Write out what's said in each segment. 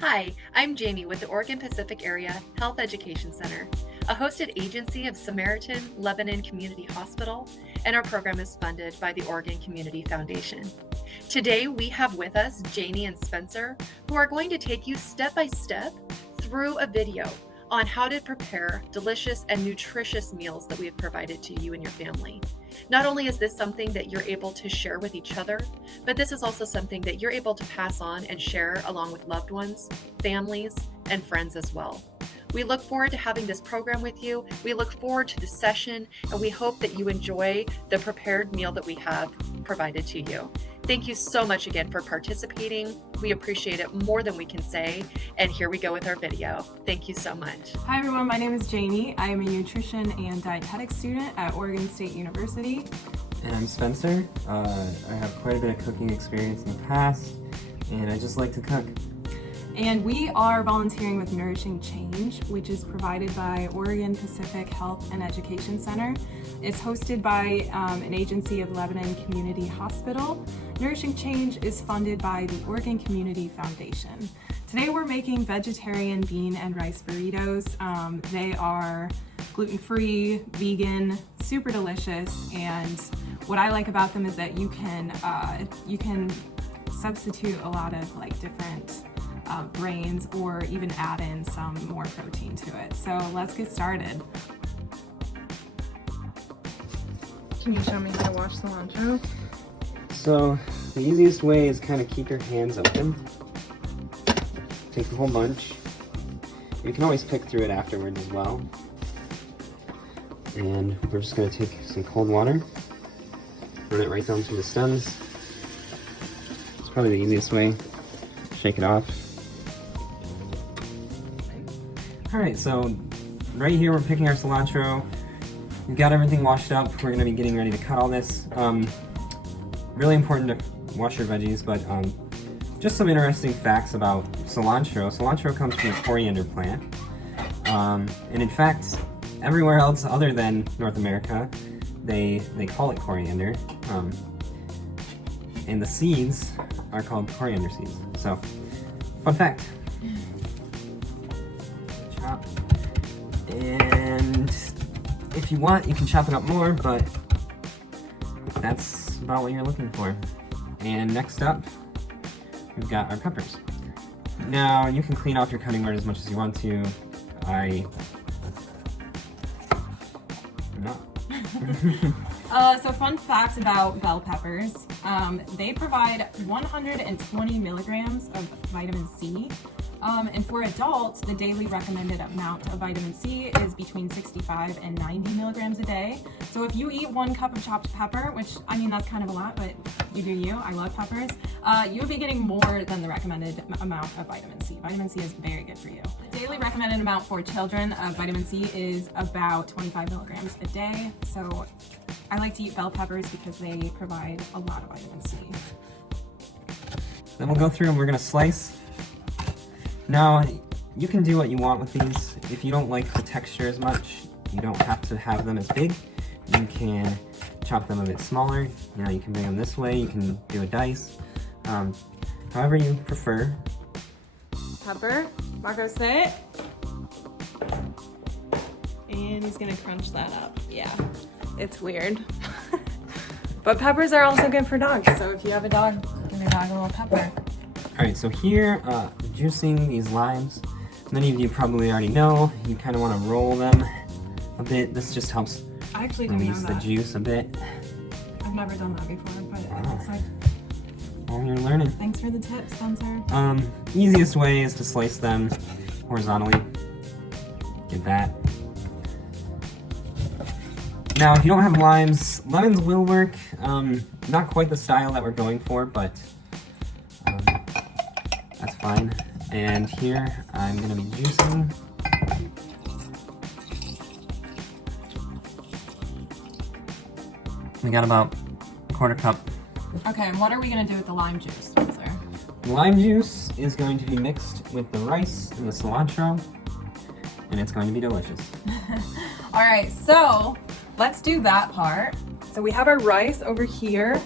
Hi, I'm Jamie with the Oregon Pacific Area Health Education Center, a hosted agency of Samaritan Lebanon Community Hospital, and our program is funded by the Oregon Community Foundation. Today we have with us Janie and Spencer, who are going to take you step by step through a video on how to prepare delicious and nutritious meals that we have provided to you and your family. Not only is this something that you're able to share with each other, but this is also something that you're able to pass on and share along with loved ones, families, and friends as well. We look forward to having this program with you. We look forward to the session, and we hope that you enjoy the prepared meal that we have provided to you. Thank you so much again for participating. We appreciate it more than we can say. And here we go with our video. Thank you so much. Hi everyone, my name is Janie. I am a nutrition and dietetics student at Oregon State University. And I'm Spencer. I have quite a bit of cooking experience in the past, and I just like to cook. And we are volunteering with Nourishing Change, which is provided by Oregon Pacific Health and Education Center. It's hosted by an agency of Lebanon Community Hospital. Nourishing Change is funded by the Oregon Community Foundation. Today we're making vegetarian bean and rice burritos. They are gluten-free, vegan, super delicious, and what I like about them is that you can substitute a lot of different grains or even add in some more protein to it. So let's get started. Can you show me how to wash cilantro? So the easiest way is kind of keep your hands open. Take a whole bunch. You can always pick through it afterwards as well. And we're just going to take some cold water, run it right down through the stems. It's probably the easiest way. Shake it off. Alright, so right here we're picking our cilantro. We've got everything washed up. We're going to be getting ready to cut all this. Really important to wash your veggies, but just some interesting facts about cilantro. Cilantro comes from the coriander plant. And in fact, everywhere else other than North America, they call it coriander. And the seeds are called coriander seeds. So, fun fact. Chop. And if you want, you can chop it up more, but that's about what you're looking for. And next up, we've got our peppers. Now, you can clean off your cutting board as much as you want to. I'm not. So fun fact about bell peppers, they provide 120 milligrams of vitamin C. And for adults, the daily recommended amount of vitamin C is between 65 and 90 milligrams a day. So if you eat 1 cup of chopped pepper, which, I mean, that's kind of a lot, but you do you, I love peppers, you'll be getting more than the recommended amount of vitamin C. Vitamin C is very good for you. The daily recommended amount for children of vitamin C is about 25 milligrams a day. So I like to eat bell peppers because they provide a lot of vitamin C. Then we'll go through and we're going to slice. Now, you can do what you want with these. If you don't like the texture as much, you don't have to have them as big. You can chop them a bit smaller. You know, you can bring them this way, you can do a dice. However you prefer. Pepper, Marco, say it. And he's gonna crunch that up. Yeah, it's weird. But peppers are also good for dogs, so if you have a dog, give your dog a little pepper. Alright, so here, juicing these limes. Many of you probably already know, you kind of want to roll them a bit. This just helps I actually didn't know release the that. juice a bit. I've never done that before, but it looks like... Well, you're learning. Thanks for the tip, Spencer. Easiest way is to slice them horizontally. Get that. Now, if you don't have limes, lemons will work. Not quite the style that we're going for, but that's fine. And here, I'm going to be juicing. We got about a quarter cup. Okay, and what are we gonna do with the lime juice, Spencer? Lime juice is going to be mixed with the rice and the cilantro, and it's going to be delicious. All right, so let's do that part. So we have our rice over here.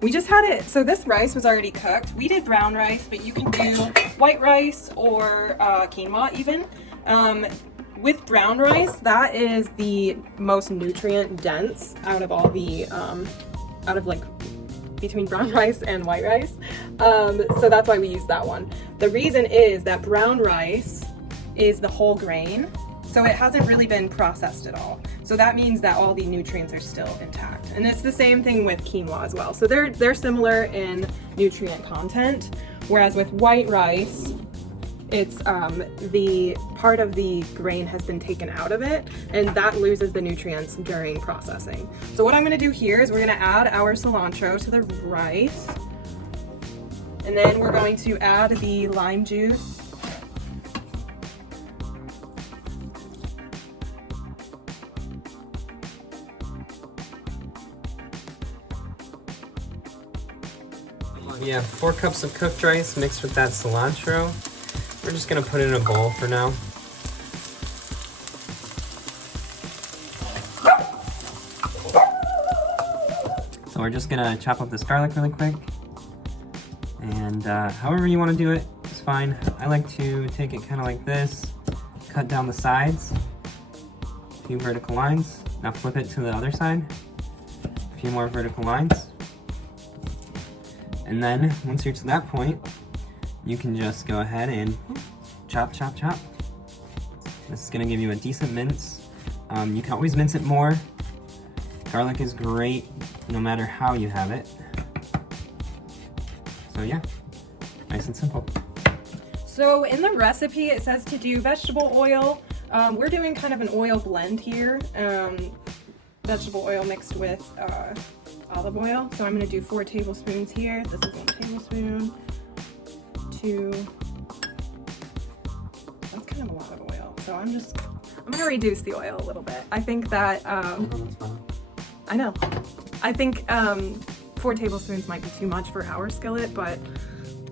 We just had it, so this rice was already cooked. We did brown rice, but you can do white rice or quinoa even. With brown rice, that is the most nutrient dense out of all the, between brown rice and white rice. So that's why we use that one. The reason is that brown rice is the whole grain, so it hasn't really been processed at all. So that means that all the nutrients are still intact. And it's the same thing with quinoa as well. So they're similar in nutrient content, whereas with white rice, it's the part of the grain has been taken out of it, and that loses the nutrients during processing. So what I'm gonna do here is we're gonna add our cilantro to the rice, and then we're going to add the lime juice. We have 4 cups of cooked rice mixed with that cilantro. We're just gonna put it in a bowl for now. So we're just gonna chop up this garlic really quick. And however you wanna do it, it's fine. I like to take it kinda like this, cut down the sides, a few vertical lines. Now flip it to the other side, a few more vertical lines. And then, once you're to that point, you can just go ahead and chop, chop, chop. This is gonna give you a decent mince. You can always mince it more. Garlic is great, no matter how you have it. So yeah, nice and simple. So in the recipe, it says to do vegetable oil. We're doing kind of an oil blend here. Vegetable oil mixed with olive oil. So I'm gonna do 4 tablespoons here. This is 1 tablespoon, 2. That's kind of a lot of oil. So I'm gonna reduce the oil a little bit. I think that, I know. I think 4 tablespoons might be too much for our skillet, but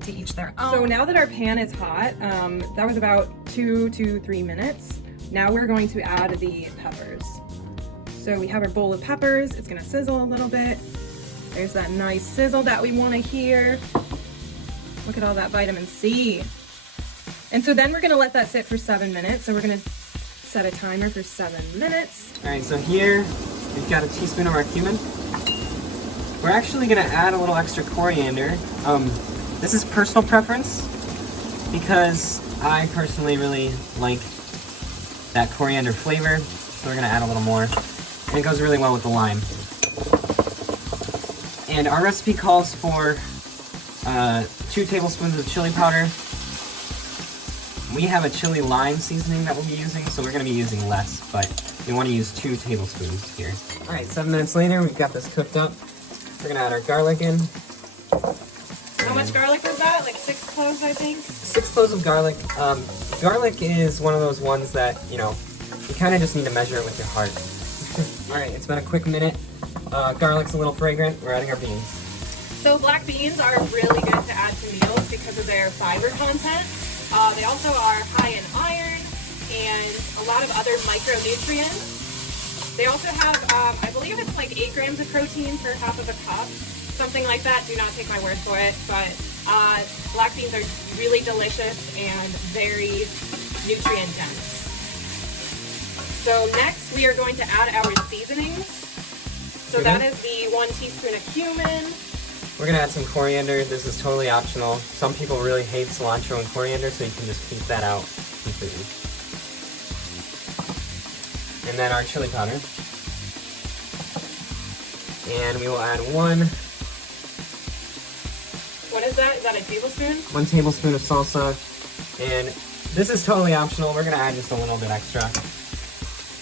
to each their own. So now that our pan is hot, that was about 2 to 3 minutes. Now we're going to add the peppers. So we have our bowl of peppers. It's gonna sizzle a little bit. There's that nice sizzle that we wanna hear. Look at all that vitamin C. And so then we're gonna let that sit for 7 minutes. So we're gonna set a timer for 7 minutes. All right, so here we've got a teaspoon of our cumin. We're actually gonna add a little extra coriander. This is personal preference because I personally really like that coriander flavor. So we're gonna add a little more. And it goes really well with the lime. And our recipe calls for 2 tablespoons of chili powder. We have a chili lime seasoning that we'll be using, so we're gonna be using less, but we wanna use 2 tablespoons here. All right, 7 minutes later, we've got this cooked up. We're gonna add our garlic in. How much garlic was that? Like 6 cloves, I think? 6 cloves of garlic. Garlic is one of those ones that, you know, you kind of just need to measure it with your heart. All right, it's been a quick minute. Garlic's a little fragrant. We're adding our beans. So black beans are really good to add to meals because of their fiber content. They also are high in iron and a lot of other micronutrients. They also have, I believe it's like 8 grams of protein per half of a cup. Something like that. Do not take my word for it, but black beans are really delicious and very nutrient dense. So next we are going to add our seasonings. So that is the 1 teaspoon of cumin. We're gonna add some coriander. This is totally optional. Some people really hate cilantro and coriander, so you can just keep that out completely. And then our chili powder. And we will add 1. What is that? Is that a tablespoon? 1 tablespoon of salsa. And this is totally optional. We're gonna add just a little bit extra.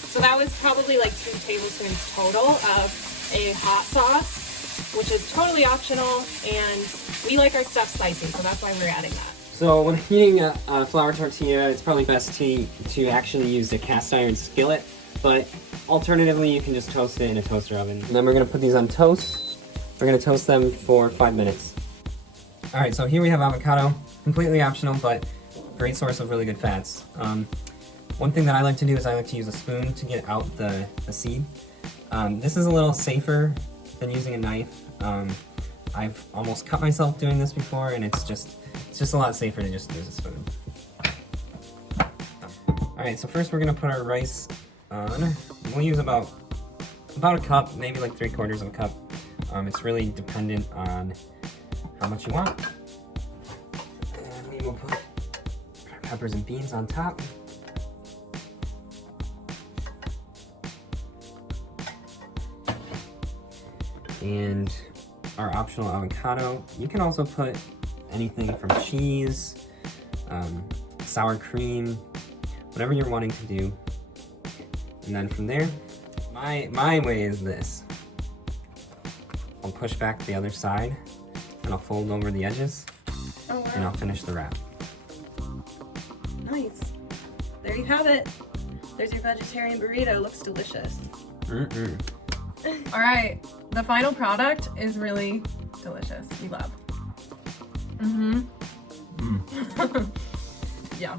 So that was probably like 2 tablespoons total of a hot sauce, which is totally optional, and we like our stuff spicy, so that's why we're adding that. So when eating a flour tortilla, it's probably best to actually use a cast iron skillet, but alternatively you can just toast it in a toaster oven. And then we're gonna put these on toast. We're gonna toast them for 5 minutes. All right, so here we have avocado, completely optional, but great source of really good fats. One thing that I like to do is I like to use a spoon to get out the seed. This is a little safer than using a knife. I've almost cut myself doing this before, and it's just a lot safer to just use a spoon. Alright, so first we're gonna put our rice on. We'll use about a cup, maybe like 3/4 of a cup. It's really dependent on how much you want. And we will put our peppers and beans on top. And our optional avocado. You can also put anything from cheese, sour cream, whatever you're wanting to do. And then from there, my way is this. I'll push back the other side and I'll fold over the edges. Oh, wow. And I'll finish the wrap. Nice. There you have it. There's your vegetarian burrito. Looks delicious. All right, the final product is really delicious. We love. Yeah.